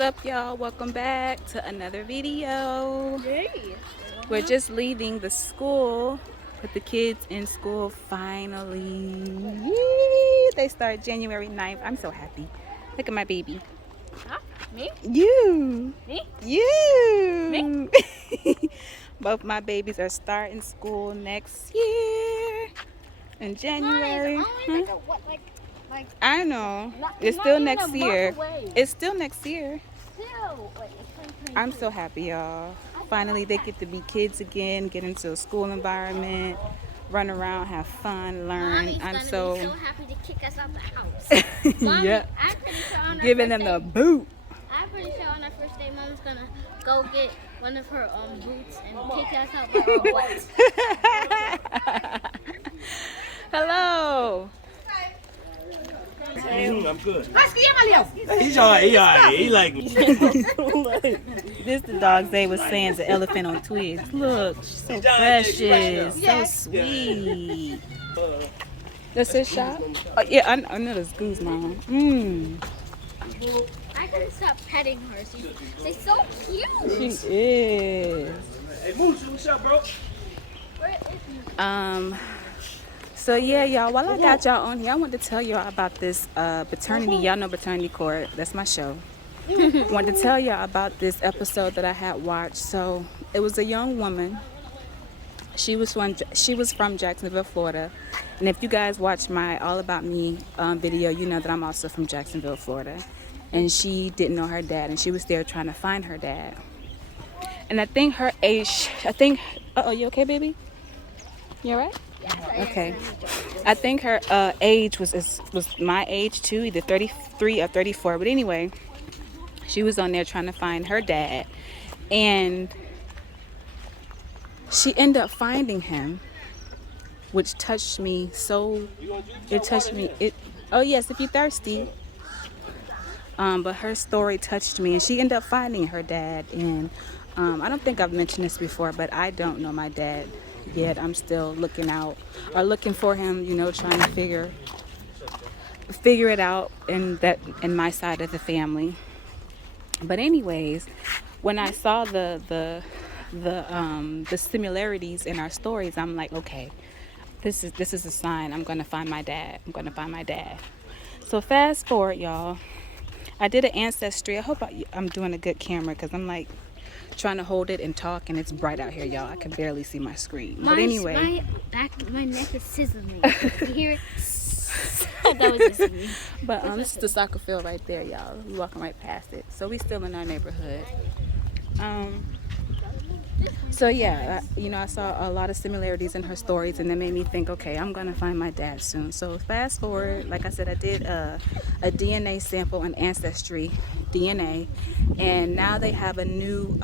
What's up, y'all? Welcome back to another video. Hey. We're just leaving the school. Put the kids in school finally. Yee! They start January 9th. I'm so happy. Look at my baby. Huh? Me? You. Me? You. Me? Both my babies are starting school next year in January. Only like I know. not, It's not still even next a month year. away. It's still next year. Still, wait, it's 2022. I'm so happy, y'all. Finally, they get to be kids again, get into a school environment, run around, have fun, learn. Mommy's I'm gonna so, be so happy to kick us out the house. Mommy, yeah, I'm pretty sure on our giving first them the day, boot. I'm pretty sure on our first day, Mom's gonna go get one of her boots and kick us out by our butts. Hello. I'm good. He's alright, he like me. This the dog Zay was saying is an elephant on twigs. Look, she's so precious, so sweet. That's his shop? Oh, yeah, I know that's Goose Mom. I couldn't stop petting her. She's so cute. She is. Hey, Moose, what's up, bro? Where is he? So yeah, y'all, while I got y'all on here, I wanted to tell y'all about this paternity. Y'all know Paternity Court. That's my show. Wanted to tell y'all about this episode that I had watched. So it was a young woman. She was from Jacksonville, Florida. And if you guys watch my All About Me video, you know that I'm also from Jacksonville, Florida. And she didn't know her dad, and she was there trying to find her dad. And I think her age, uh-oh, you okay, baby? You all right? Okay. I think her age was my age too, either 33 or 34. But anyway, she was on there trying to find her dad. And she ended up finding him, which touched me so, it touched me. Oh yes, if you're thirsty. But her story touched me, and she ended up finding her dad. And I don't think I've mentioned this before, but I don't know my dad yet. I'm still looking for him, you know, trying to figure it out in my side of the family. But anyways, when I saw the similarities in our stories, I'm like, okay, this is a sign. I'm gonna find my dad. So fast forward, y'all. I did an ancestry. I hope I'm doing a good camera, because I'm like trying to hold it and talk, and it's bright out here, y'all. I can barely see my screen. But anyway, my neck is sizzling. You hear it? That was just me. but this is the soccer field right there, y'all. We walking right past it, so we still in our neighborhood. So yeah, I saw a lot of similarities in her stories, and that made me think, okay, I'm gonna find my dad soon. So fast forward, like I said, I did a DNA sample and ancestry DNA, and now they have a new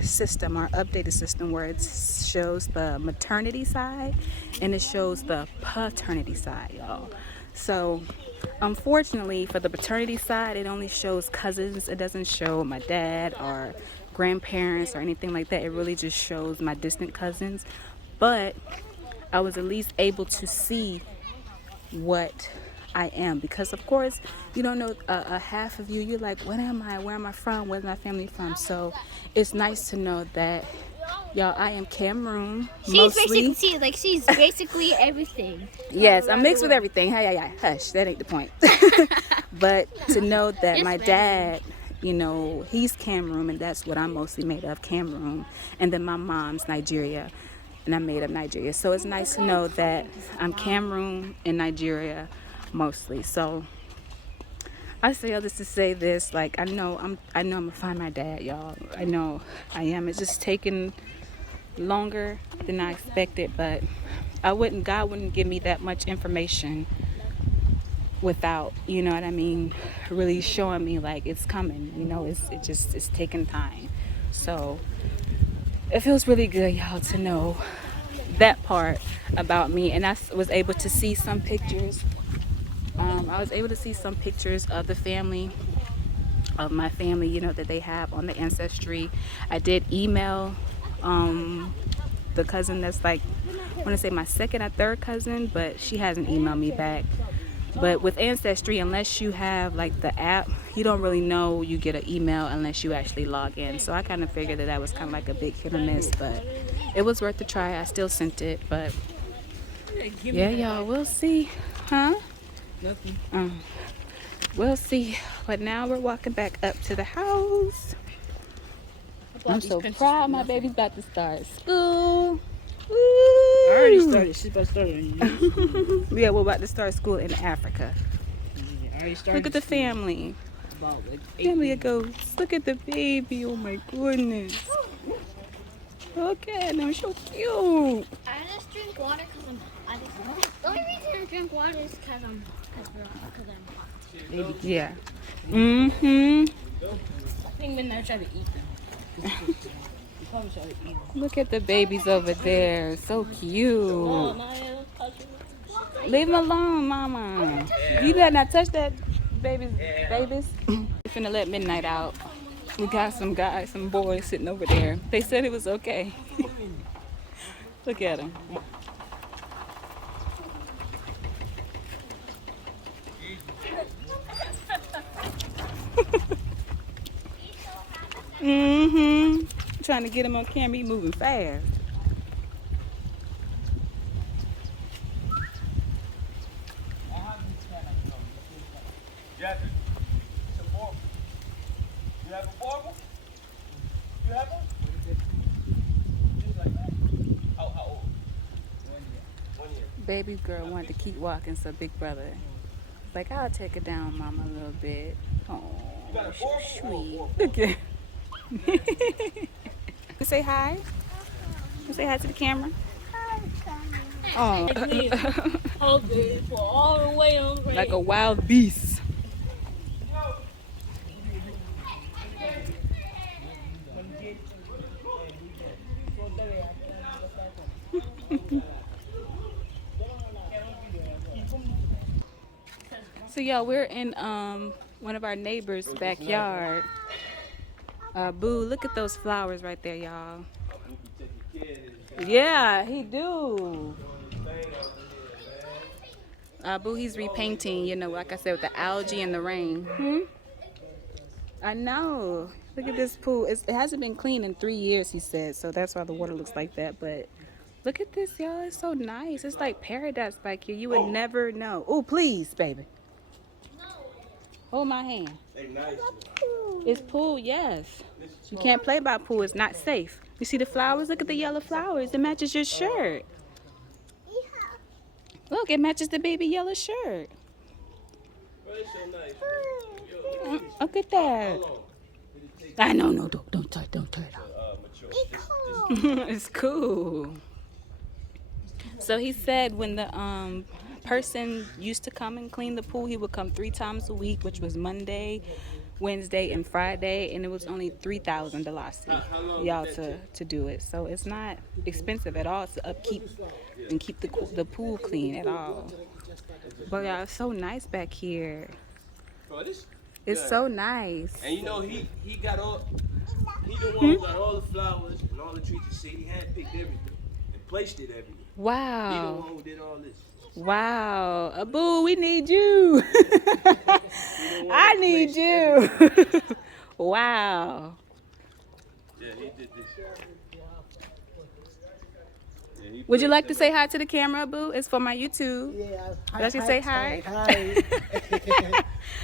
system, or updated system, where it shows the maternity side and it shows the paternity side, y'all. So unfortunately for the paternity side, it only shows cousins. It doesn't show my dad or grandparents or anything like that. It really just shows my distant cousins. But I was at least able to see what I am, because of course you don't know a half of you. You're like, what am I, where am I from, where's my family from? So it's nice to know that, y'all, I am Cameroon mostly. She's basically everything. Yes, I'm mixed with everything. Hey, hush, that ain't the point. But to know that my dad, he's Cameroon, and that's what I'm mostly made of, Cameroon. And then my mom's Nigeria, and I'm made of Nigeria. So it's nice to know that I'm Cameroon and Nigeria mostly. So I say all this to say this, like, I know I'm gonna find my dad, y'all. I know I am. It's just taking longer than I expected, but God wouldn't give me that much information without, you know what I mean, really showing me like it's coming. It's taking time. So it feels really good, y'all, to know that part about me. And I was able to see some pictures. I was able to see some pictures of the family, of my family, that they have on the ancestry. I did email the cousin that's like, I want to say my second or third cousin, but she hasn't emailed me back. But with Ancestry, unless you have like the app, you don't really know you get an email unless you actually log in. So I kind of figured that was kind of like a big hit or miss, but it was worth a try. I still sent it, but yeah, y'all, we'll see. Huh? Nothing. We'll see. But now we're walking back up to the house. I'm so proud my baby's about to start school. Woo! I already started. She's about to start on you. Yeah, we're about to start school in Africa. I already started. Look at the family. About like 8 Family of ghosts. Look at the baby. Oh my goodness. Look at him. So cute. I just drink water because the only reason I drink water is because I'm hot. Yeah. Mm-hmm. I think Midnight tried to eat them. You probably tried to eat them. Look at the babies over there. So cute. Leave them alone, mama. You better not touch that babies. We're finna let Midnight out. We got some guys, some boys sitting over there. They said it was okay. Look at them. Mm-hmm. Trying to get him on camera. He moving fast. Jeffrey, it's a bauble. You have a bauble? You have one? Just like that. How old? 1 year. Baby girl wanted to keep walking, so big brother was like, I'll take her down, mama, a little bit. Oh, You got a so bauble? sweet. Look at You say hi? You say hi to the camera? Oh, Hungry for all the way on. like a wild beast. So y'all, we're in one of our neighbors' backyard. Boo, look at those flowers right there, y'all. Yeah, he do. Boo, he's repainting, you know, like I said, with the algae and the rain. I know. Look at this pool. It hasn't been cleaned in 3 years, he said, so that's why the water looks like that. But look at this, y'all. It's so nice. It's like paradise back here. You would never know. Oh, please, baby. Hold my hand. They nice. It's pool, yes. You can't play by pool. It's not safe. You see the flowers? Look at the yellow flowers. It matches your shirt. Look, it matches the baby yellow shirt. Bro, it's so nice. Look at that. I know, no, don't touch it. Mature. It's cool. So he said when the person used to come and clean the pool, he would come 3 times a week, which was Monday, Wednesday, and Friday, and it was only $3,000 y'all to do it. So it's not expensive at all to upkeep and keep the pool clean at all. But y'all, it's so nice back here. Bro, this, It's so nice. and you know, he got all, he the one who got all the flowers and all the trees to see. He handpicked everything and placed it everywhere. He the Wow. one who did all this. Wow. Abu, we need you. I need you. Wow. Yeah, he did this. Yeah, he Would you placed like to it say hi to the camera, Abu? It's for my YouTube. Yeah, Let's just say hi. Hi.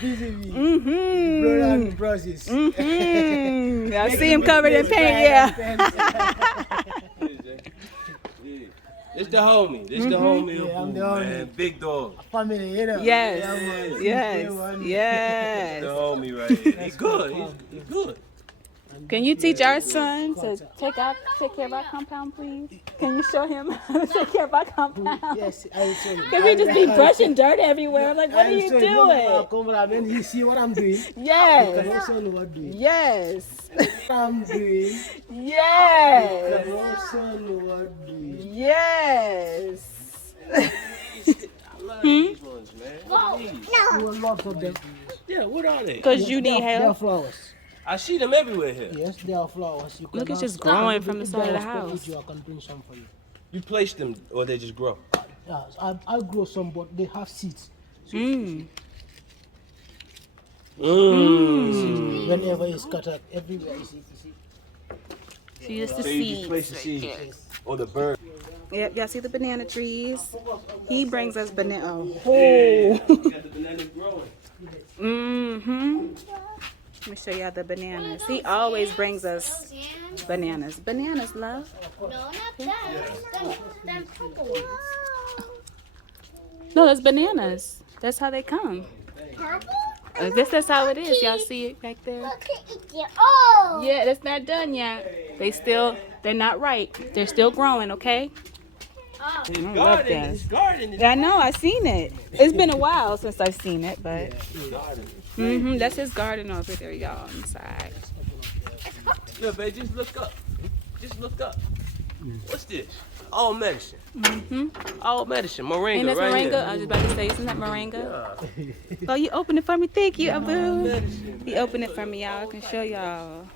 Busy me. Mm-hmm. Brother and brothers. Mm-hmm. I see him covered in paint, yeah. Yeah. It's the homie. This the homie. Yeah, I'm Abu, the homie. man. Big dog. Family, you know. Yes. Yeah, man. Yes. Yeah, Yes. The homie right here. He's good. He's good. Can you teach our son to take care of our compound, please? Can you show him how to take care of our compound? Yes, I will show you. Because we just be brushing dirt everywhere. I'm like, what are you doing? Come on, man. You see what I'm doing? You Yes. can also know what I'm doing. Yes. What I'm doing. You Yes. can also know what I'm doing. Yes. I love these ones, man. Look at these. You want lots of them. Yeah, what are they? Because you need They are help. flowers. I see them everywhere here. Yes, they are flowers. You can Look, it's just ask- growing from the if side of they the are spot house. it, I can bring some for you. You place them or they just grow? Yes, I grow some, but they have seeds. Mmm. Whenever it's cut up, everywhere you see. See, it's the So you just place seeds. the seeds. Or the bird. Yep, y'all see the banana trees? He brings us banana. Oh. You got the banana growing. Mm-hmm. Let me show y'all the bananas. He always brings us bananas. Bananas, love. No, not that. Them purple ones. No, that's bananas. That's how they come. Purple? I guess that's how it is. Y'all see it back there? Look at it. Oh! Yeah, that's not done yet. They're not ripe. They're still growing, okay? His love garden, that. his garden is I know, I've seen it. It's been a while since I've seen it, but that's his garden over there, y'all, inside. Look, babe, just look up. Just look up. What's this? All medicine. All medicine. Moringa, Ain't that right moringa? here. I was just about to say, isn't that moringa? Oh, you opened it for me. Thank you, Abu. Medicine. He opened it for me, y'all. I can show y'all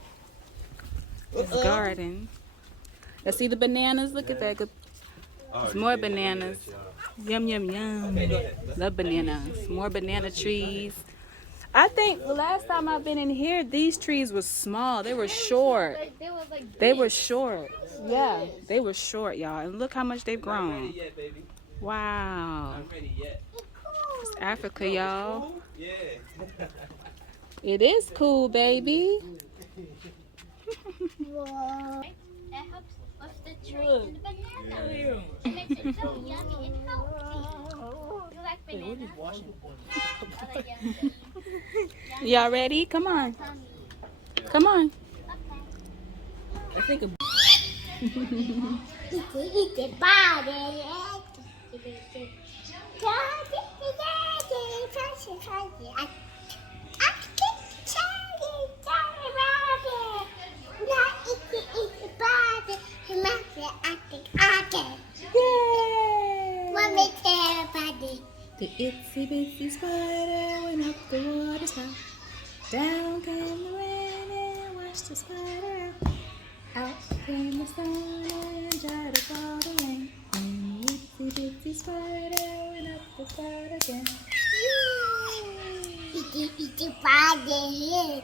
his garden. Let's see the bananas. Look at that. There's more bananas. Yum, yum, yum. Love bananas. More banana trees. I think the last time I've been in here, these trees were small. They were short. They were like They were short. Yeah, they were short, y'all. And look how much they've grown. Yeah, baby. Wow. Not ready yet. It's Africa, y'all. Yeah. It is cool, baby. Whoa. That helps with the tree and the banana. It makes it so yummy and healthy. You like banana? I like yummy. Y'all ready? Come on. Come on. I think Eat the body. The itsy bitsy spider went up the water spout. Down came the rain and washed the spider out. Out came the sun and dried up all the rain. And the itsy bitsy spider went up the spout again. Eat the body.